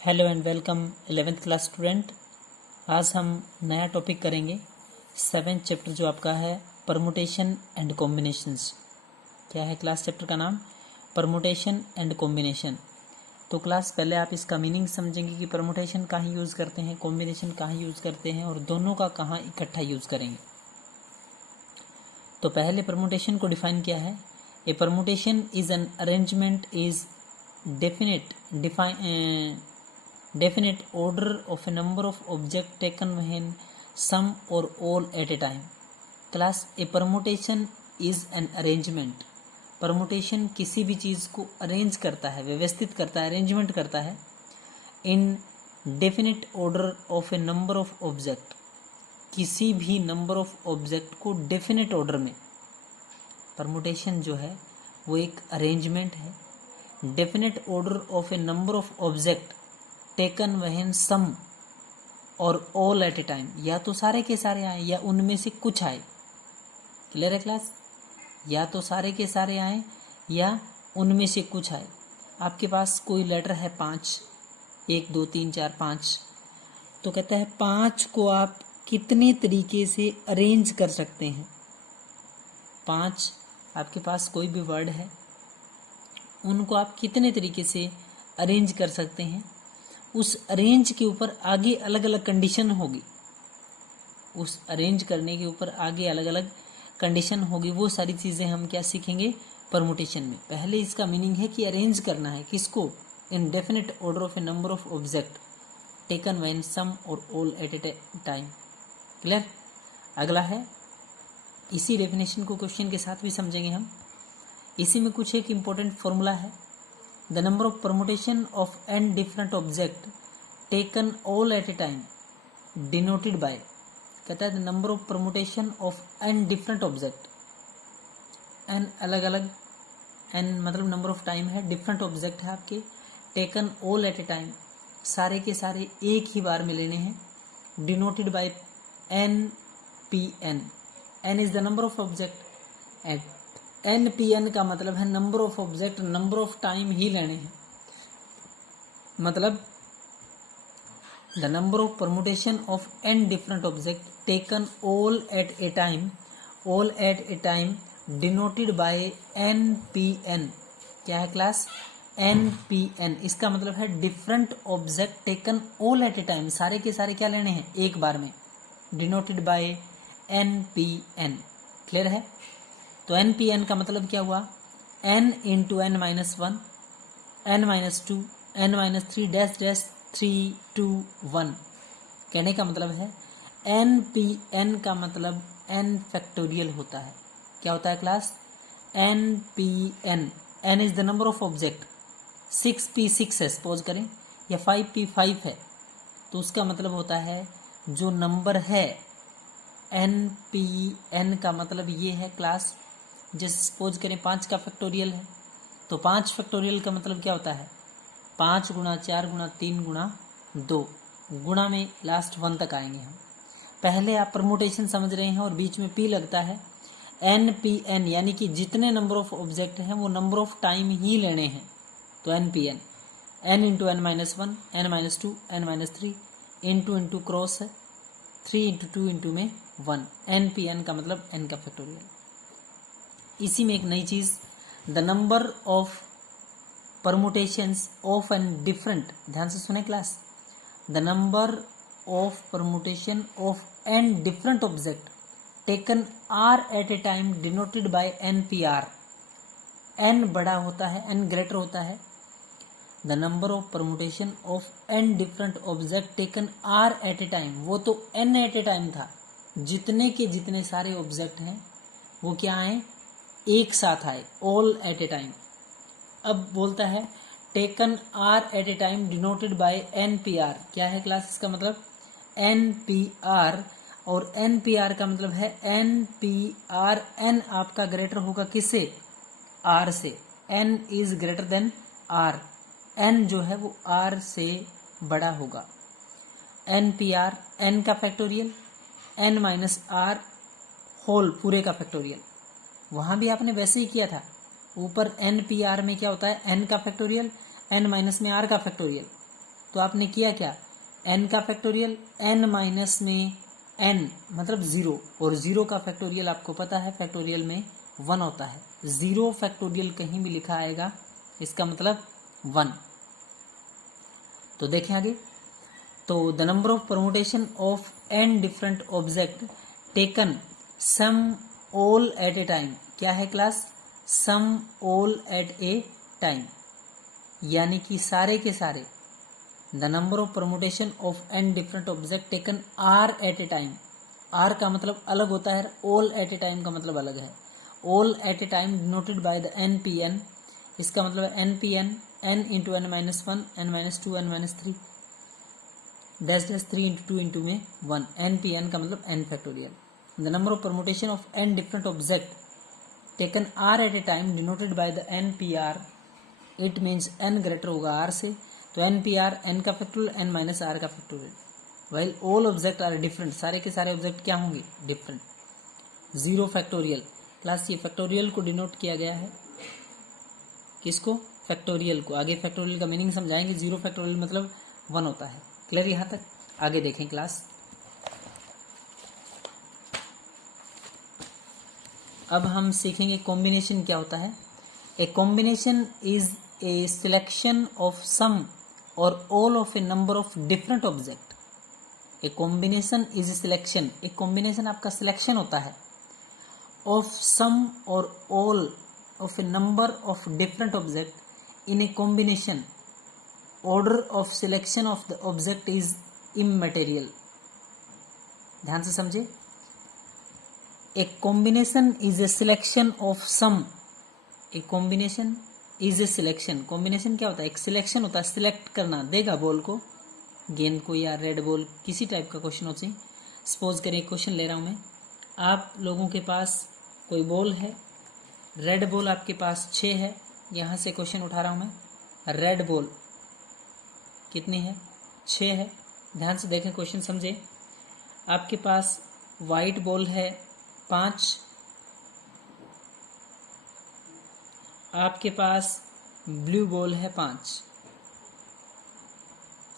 Hello and welcome 11th class student. आज हम नया टॉपिक करेंगे 7th चैप्टर जो आपका है परमुटेशन एंड कॉम्बिनेशंस। क्या है क्लास चैप्टर का नाम? Permutation and combination. तो क्लास पहले आप इसका मीनिंग समझेंगे कि परमुटेशन कहाँ यूज़ करते हैं, कॉम्बिनेशन कहाँ यूज़ करते हैं और दोनों का कहाँ इकट्ठा यूज़ करेंगे। तो पहले परमुटेशन को डिफाइन किया है। A permutation is an arrangement is definite order of a number of objects taken when some or all at a time. Class, a permutation is an arrangement. Permutation किसी भी चीज़ को arrange करता है, व्यवस्थित करता है, अरेंजमेंट करता है in definite order of a number of object. किसी भी नंबर ऑफ ऑब्जेक्ट को डेफिनेट ऑर्डर में परमुटेशन जो है वो एक अरेंजमेंट है। Definite order of a number of object taken when some or all at a time, या तो सारे के सारे आए या उनमें से कुछ आए। क्लियर है क्लास? या तो सारे के सारे आए या उनमें से कुछ आए। आपके पास कोई लेटर है 5, 1 2 3 4 5, तो कहता है 5 को आप कितने तरीके से अरेंज कर सकते हैं। 5 आपके पास कोई भी वर्ड है, उनको आप कितने तरीके से अरेंज कर सकते हैं। उस अरेंज के ऊपर आगे अलग अलग कंडीशन होगी, उस अरेंज करने के ऊपर आगे अलग अलग कंडीशन होगी। वो सारी चीज़ें हम क्या सीखेंगे परमुटेशन में। पहले इसका मीनिंग है कि अरेंज करना है किसको, in definite order of a number of object taken when some or all at a time. Clear? अगला है, इसी डेफिनेशन को क्वेश्चन के साथ भी समझेंगे हम। इसी में कुछ एक इम्पोर्टेंट फॉर्मूला है। The number of permutation of n different object taken all at a time denoted by, कहता है the number of permutation of n different object, n अलग अलग, n मतलब number of time है, different object है आपके, taken all at a time सारे के सारे एक ही बार में लेने हैं, denoted by NPN, n is the number of object at NPN का मतलब है number of object, number of time ही लेने हैं। मतलब the number of permutation of n different object taken all at a time, all at a time denoted by NPN। क्या है class? NPN। इसका मतलब है different object taken all at a time, सारे के सारे क्या लेने हैं एक बार में, डिनोटेड बाय NPN। क्लियर है? तो NPN का मतलब क्या हुआ? n into n minus 1, n minus 2, n minus 3 dash dash 3 2 1। कहने का मतलब है NPN का मतलब n फैक्टोरियल होता है। क्या होता है class? NPN। n is the number of object, 6p6 है सपोज करें, या 5p5 है, तो उसका मतलब होता है जो नंबर है NPN का मतलब ये है क्लास। जैसे सपोज करें 5 का फैक्टोरियल है, तो 5 फैक्टोरियल का मतलब क्या होता है? 5 गुणा 4 गुणा 3 गुणा 2, गुणा में लास्ट 1 तक आएंगे हम। पहले आप परमुटेशन समझ रहे हैं और बीच में p लगता है। NPN यानी कि जितने नंबर ऑफ ऑब्जेक्ट हैं वो नंबर ऑफ टाइम ही लेने हैं। तो NPN, n into n minus 1, n minus 2, n minus 3, into cross है 3 इंटू 2 इंटू में 1। NPN का मतलब n का फैक्टोरियल। इसी में एक नई चीज, the number of permutations of N different, ध्यान से सुने class, the number of permutation of N different object taken R at a time denoted by NPR। n बड़ा होता है, n ग्रेटर होता है। The number of permutation of n different object taken R at a time, वो तो n eight a time था, जितने के जितने सारे ऑब्जेक्ट हैं वो क्या आए, एक साथ आए, ऑल एट ए टाइम। अब बोलता है taken R at a time denoted by NPR। क्या है क्लास इसका मतलब? NPR, और NPR का मतलब है NPR, n आपका ग्रेटर होगा किससे? R से। n is greater than R, n जो है वो R से बड़ा होगा। NPR, n का factorial, n minus R whole पूरे का फैक्टोरियल। वहाँ भी आपने वैसे ही किया था, ऊपर NPR में क्या होता है, n का फैक्टोरियल, n माइनस में R का फैक्टोरियल। तो आपने किया क्या, n का फैक्टोरियल, n माइनस में n मतलब 0, और 0 का फैक्टोरियल आपको पता है फैक्टोरियल में 1 होता है। 0 फैक्टोरियल कहीं भी लिखा आएगा इसका मतलब 1। तो देखें आगे, तो the number of permutation of n different object taken some all at a time, क्या है class, some all at a time, यानी कि सारे के सारे the number of permutation of n different object taken R at a time. R का मतलब अलग होता है, ऑल एट ए टाइम का मतलब अलग है। All at a time denoted by the N P N, इसका मतलब है N P N, N into N minus one, N minus two, N minus three, dash dash 3 into 2 into में 1, N P N का मतलब n factorial. The number of permutation of n different object taken r at a time denoted by the N P R, it means n greater होगा r से, तो N P R n का factorial, n minus r का factorial. While all object are different, सारे के सारे object क्या होंगे, डिफरेंट। 0 फैक्टोरियल, क्लास ये फैक्टोरियल को डिनोट किया गया है, किसको, फैक्टोरियल को। आगे फैक्टोरियल का मीनिंग समझाएंगे। 0 फैक्टोरियल मतलब 1 होता है। क्लियर यहाँ तक, आगे देखें क्लास। अब हम सीखेंगे कॉम्बिनेशन क्या होता है। A combination is a selection of some or all of a number of different object. A combination is a selection, एक कॉम्बिनेशन आपका सिलेक्शन होता है, of some or all of a number of different object in a combination. Order of selection of the object is immaterial. ध्यान से समझे, a combination is a selection of some, a combination is a selection. Combination क्या होता है, एक selection होता है, select करना, देगा बॉल को, गेंद को या रेड बॉल, किसी टाइप का क्वेश्चन हो चाहिए। सपोज करिए क्वेश्चन ले रहा हूं मैं, आप लोगों के पास कोई बॉल है, रेड बॉल आपके पास 6 है, यहां से क्वेश्चन उठा रहा हूं मैं, रेड बॉल कितनी है, 6 है। ध्यान से देखें क्वेश्चन समझे। आपके पास वाइट बॉल है 5, आपके पास ब्लू बॉल है 5।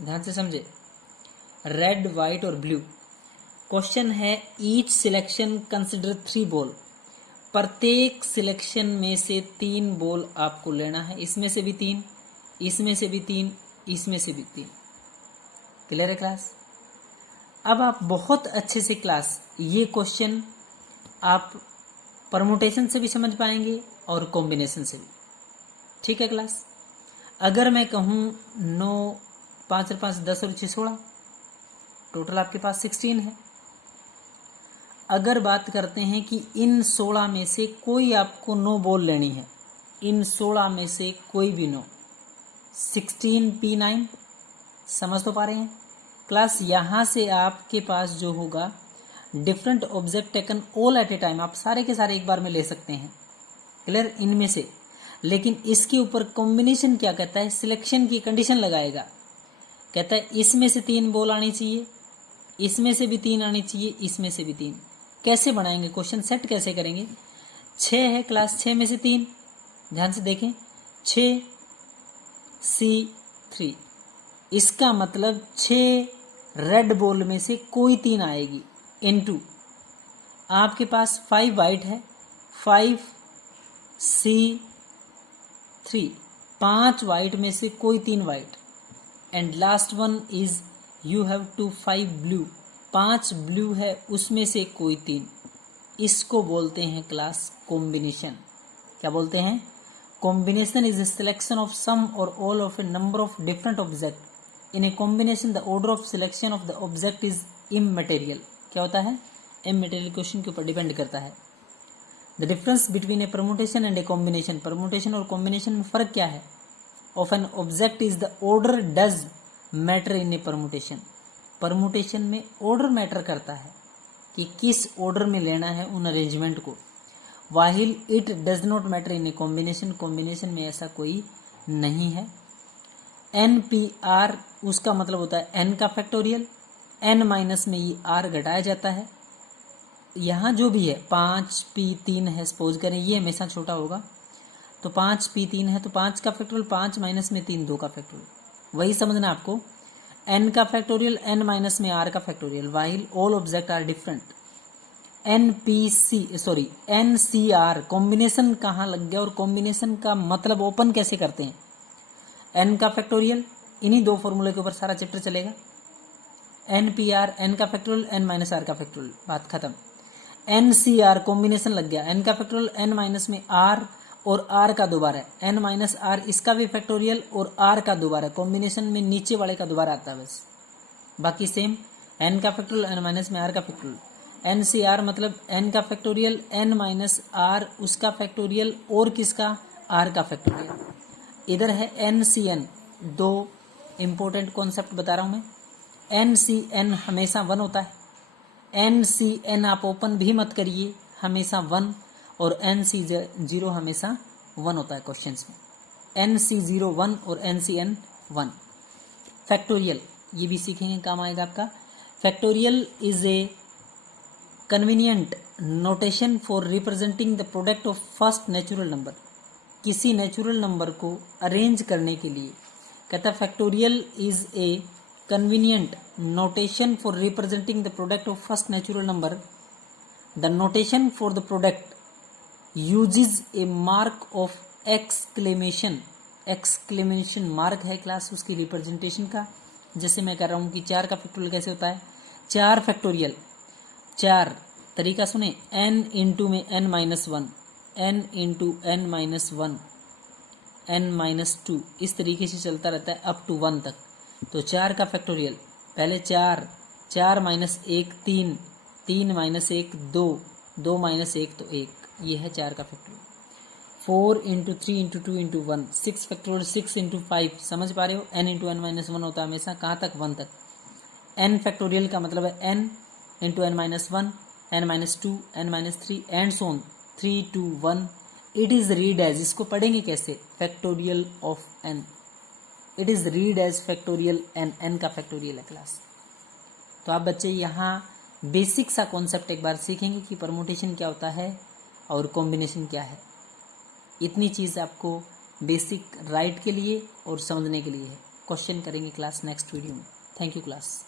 ध्यान से समझे, रेड, वाइट और ब्लू। क्वेश्चन है ईच सिलेक्शन कंसिडर 3 बॉल, प्रत्येक सिलेक्शन में से 3 बॉल आपको लेना है, इसमें से भी 3, इसमें से भी 3, इसमें से भी 3। क्लियर है क्लास। अब आप बहुत अच्छे से क्लास ये क्वेश्चन आप परमुटेशन से भी समझ पाएंगे और कॉम्बिनेशन से भी। ठीक है क्लास। अगर मैं कहूं 9, 5 और 5 10 और 6 16, टोटल आपके पास 16 है। अगर बात करते हैं कि इन 16 में से कोई आपको 9 बॉल लेनी है, इन 16 में से कोई भी 9, 16p9, समझ तो पा रहे हैं क्लास। यहां से आपके पास जो होगा different object taken all at a time, आप सारे के सारे एक बार में ले सकते हैं। क्लियर, इनमें से। लेकिन इसके ऊपर कॉम्बिनेशन क्या कहता है, सिलेक्शन की कंडीशन लगाएगा। कहता है इसमें से 3 बॉल आनी चाहिए, इसमें से भी 3 आनी चाहिए, इसमें से भी 3। कैसे बनाएंगे क्वेश्चन, सेट कैसे करेंगे। 6 है क्लास, 6 में से 3, ध्यान से देखें, 6C3, इसका मतलब 6 रेड बॉल में से कोई 3 आएगी, इनटू आपके पास 5 वाइट है, 5C3, 5 वाइट में से कोई 3 white, and last one is you have to 5 blue, 5 blue है उसमें से कोई 3। इसको बोलते हैं क्लास कॉम्बिनेशन। क्या बोलते हैं, combination is a selection of some or all of a number of different object in a combination. The order of selection of the object is immaterial. क्या होता है, इममटेरियल क्वेश्चन के ऊपर डिपेंड करता है। The difference between A permutation and a combination, permutation और combination में फर्क क्या है। Of an object is the order does matter in A permutation. Permutation में ऑर्डर मैटर करता है कि किस ऑर्डर में लेना है उन अरेंजमेंट को, while it does not matter in a combination, combination में ऐसा कोई नहीं है। NPR उसका मतलब होता है n का फैक्टोरियल, n माइनस में ये r घटाया जाता है। यहाँ जो भी है 5p3 है, सपोज करें ये हमेशा छोटा होगा, तो 5p3 है तो 5 का फैक्टोरियल, 5 माइनस में 3 2 का फैक्टोरियल, वही समझना आपको। n का फैक्टोरियल n माइनस में r का factorial, while all object are different. NCR combination कहाँ लग गया और कॉम्बिनेशन का मतलब ओपन कैसे करते हैं? n का फैक्टोरियल, इन्हीं दो फॉर्मूले के ऊपर सारा चैप्टर चलेगा। NPR n का फैक्टोरियल n माइनस r का फैक्टोरियल, बात खत्म। NCR कॉम्बिनेशन लग गया, n का फैक्टोरियल n माइनस में r और r का दोबारा है, n माइनस r इसका भी फैक्टोरियल और r का दोबारा, कॉम्बिनेशन में नीचे वाले का दोबारा आता है बस, बाकी सेम। n का फैक्टोरियल n माइनस में r का फैक्टोरियल। NCR मतलब n का फैक्टोरियल n माइनस r उसका फैक्टोरियल और किसका, r का फैक्टोरियल। इधर है NCN, दो इंपॉर्टेंट कॉन्सेप्ट बता रहा हूं मैं। NCN हमेशा 1 होता है, NCN आप ओपन भी मत करिए, हमेशा 1, और NC0 हमेशा 1 होता है क्वेश्चंस में। NC0 1 और NCN 1। फैक्टोरियल ये भी सीखेंगे, काम आएगा आपका। Factorial is a convenient notation for representing the product of first natural number. किसी नेचुरल नंबर को अरेंज करने के लिए कहता है factorial is a convenient notation for representing the product of first natural number. The notation for the product uses a mark of exclamation mark है class उसकी representation का। जैसे मैं कर रहा हूँ कि 4 का फैक्टोरियल कैसे होता है, 4 फैक्टोरियल, 4 तरीका सुने, n इंटू में n minus 1, n into n minus 1, n minus 2, इस तरीके से चलता रहता है अप टू 1 तक। तो 4 का फैक्टोरियल, पहले 4 माइनस 1 3, 3 माइनस 1 2, 2 माइनस 1 तो 1, ये है 4 का factorial. 4 into 3 into 2 into 1, 6 factorial, 6 into 5, समझ पा रहे हो, n इंटू n माइनस 1 होता है हमेशा, कहाँ तक, 1 तक। n फैक्टोरियल का मतलब है n into n minus 1, n minus 2, n minus 3 and so on, 3 2 1। It is read as, इसको पढ़ेंगे कैसे, factorial of n, it is read as factorial n का फैक्टोरियल है क्लास। तो आप बच्चे यहाँ बेसिक सा कॉन्सेप्ट एक बार सीखेंगे कि परमुटेशन क्या होता है और कॉम्बिनेशन क्या है। इतनी चीज़ आपको बेसिक राइट के लिए और समझने के लिए है। क्वेश्चन करेंगे क्लास नेक्स्ट वीडियो में। Thank you class.